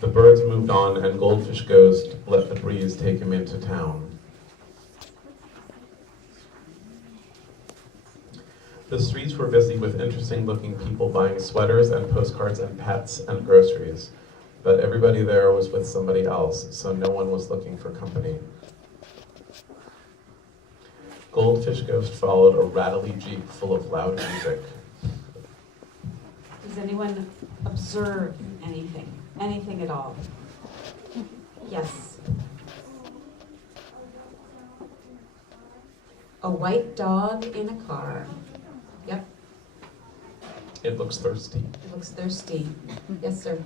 The birds moved on, and Goldfish Ghost let the breeze take him into town. The streets were busy with interesting-looking people buying sweaters and postcards and pets and groceries. But everybody there was with somebody else, so no one was looking for company. Goldfish Ghost followed a rattly jeep full of loud music. Does anyone observe anything? Anything at all? Yes. A white dog in a car. Yep. It looks thirsty. It looks thirsty. Yes, sir.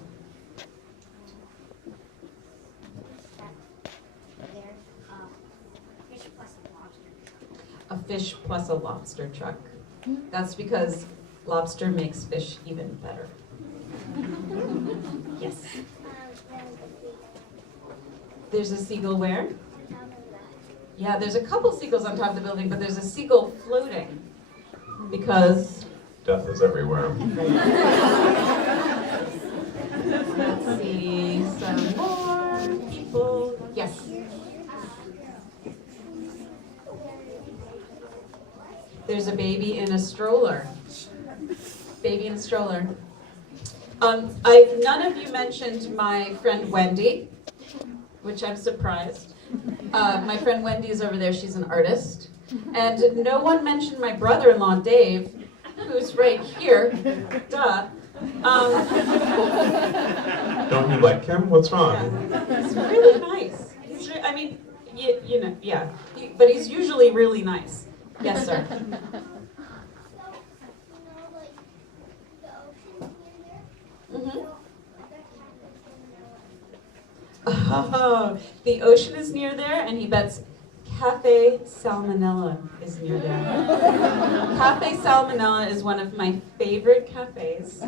A fish plus a lobster truck. That's because lobster makes fish even better. Yes. There's a seagull where? Yeah, there's a couple seagulls on top of the building, but there's a seagull floating because death is everywhere. Let's see some more people. Yes. There's a baby in a stroller. Baby in a stroller. None of you mentioned my friend Wendy, which I'm surprised. My friend Wendy is over there. She's an artist. And no one mentioned my brother-in-law, Dave, who's right here. Duh. Don't you like him? What's wrong? Yeah. He's really nice. You know, yeah. But he's usually really nice. Yes, sir. Mm-hmm. Oh, the ocean is near there, and he bets Cafe Salmonella is near there. Cafe Salmonella is one of my favorite cafes.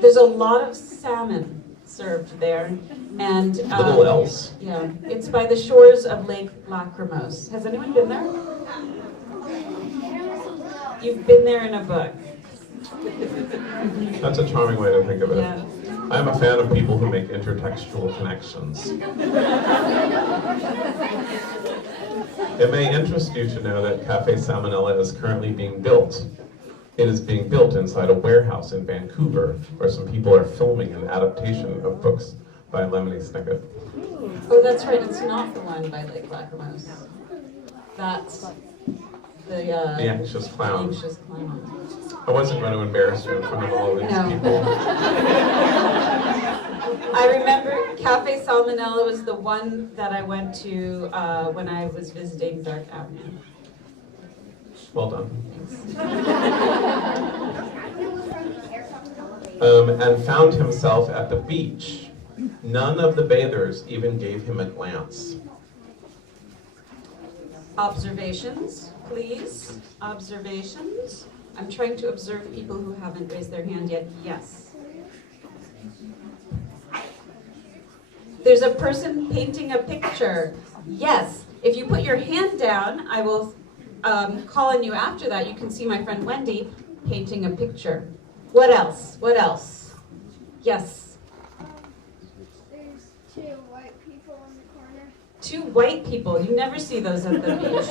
There's a lot of salmon served there, and little else. Yeah, it's by the shores of Lake Lacrimose. Has anyone been there? You've been there in a book. That's a charming way to think of it. Yeah. I'm a fan of people who make intertextual connections. It may interest you to know that Cafe Salmonella is currently being built. It is being built inside a warehouse in Vancouver, where some people are filming an adaptation of books by Lemony Snicket. Oh, that's right. It's not the one by Lake Lacrimose. That's the Anxious Clown. Anxious Clown. I wasn't going to embarrass you in front of all of these people. I remember Cafe Salmonella was the one that I went to when I was visiting Dark Avenue. Well done. Thanks. And found himself at the beach. None of the bathers even gave him a glance. Observations, please. Observations. I'm trying to observe people who haven't raised their hand yet. Yes. There's a person painting a picture. Yes. If you put your hand down, I will call on you after that. You can see my friend Wendy painting a picture. What else? What else? Yes. There's two white people in the corner. Two white people. You never see those at the beach.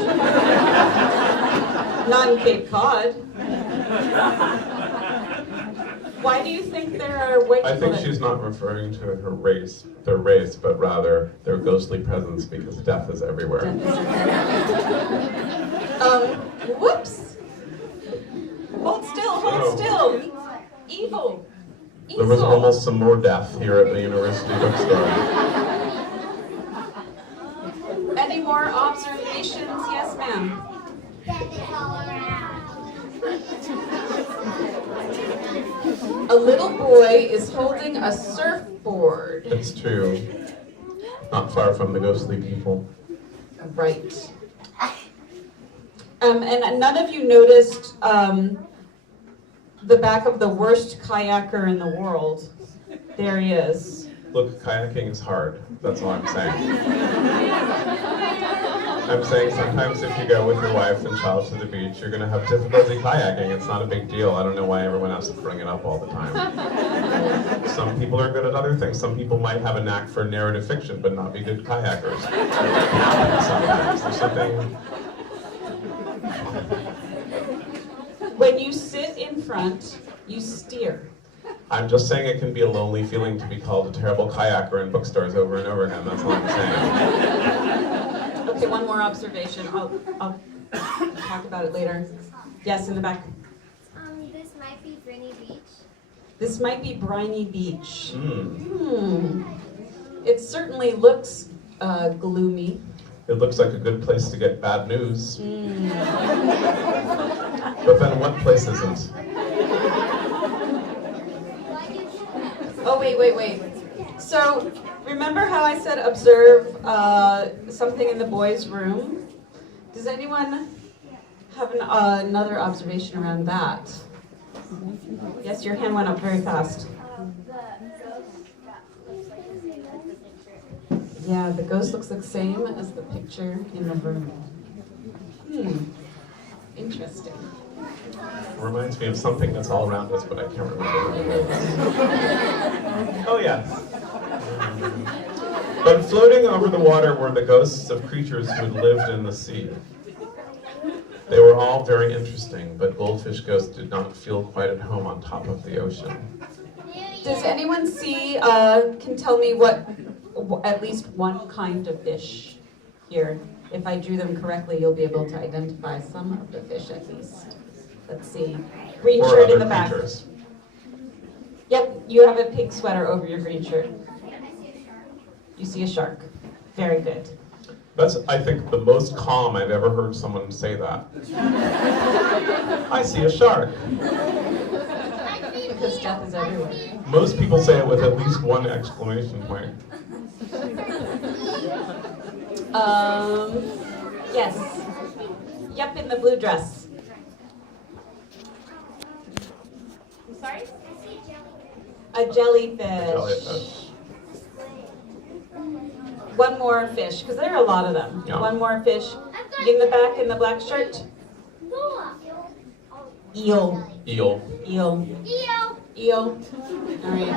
Not in Cape Cod. Why do you think there are white people? I think she's not referring to her race, their race, but rather their ghostly presence, because death is everywhere. Whoops. Hold still, hold still. Evil. There was almost some more death here at the University Bookstore. Any more observations? Yes, ma'am. A little boy is holding a surfboard. It's true. Not far from the ghostly people. Right. And none of you noticed the back of the worst kayaker in the world. There he is. Look, kayaking is hard. That's all I'm saying. I'm saying sometimes if you go with your wife and child to the beach, you're going to have difficulty kayaking. It's not a big deal. I don't know why everyone has to bring it up all the time. Some people are good at other things. Some people might have a knack for narrative fiction, but not be good kayakers. Sometimes there's something. When you sit in front, you steer. I'm just saying it can be a lonely feeling to be called a terrible kayaker in bookstores over and over again. That's all I'm saying. Okay, one more observation. I'll talk about it later. Yes, in the back. This might be Brittany Beach. This might be Briny Beach. Mm. It certainly looks gloomy. It looks like a good place to get bad news. But then what place isn't? Oh, wait. So, remember how I said observe something in the boys' room? Does anyone have another observation around that? Yes, your hand went up very fast. Yeah, the ghost looks the same as the picture in the room. Interesting. Reminds me of something that's all around us, but I can't remember what it is. Oh, yeah. But floating over the water were the ghosts of creatures who had lived in the sea. They were all very interesting, but Goldfish Ghost did not feel quite at home on top of the ocean. Does anyone see, can tell me what, at least one kind of fish here? If I drew them correctly, you'll be able to identify some of the fish at least. Let's see. Green Or shirt other in the back. creatures. Yep, you have a pink sweater over your green shirt. You see a shark. Very good. That's, I think, the most calm I've ever heard someone say that. I see a shark. Because death is everywhere. Most people say it with at least one exclamation point. Yes. Yep, in the blue dress. Sorry? A jellyfish. Jellyfish. One more fish, because there are a lot of them. Yeah. One more fish. In the back in the black shirt. Eel. Eel. Eel. Eel. Eel. All right.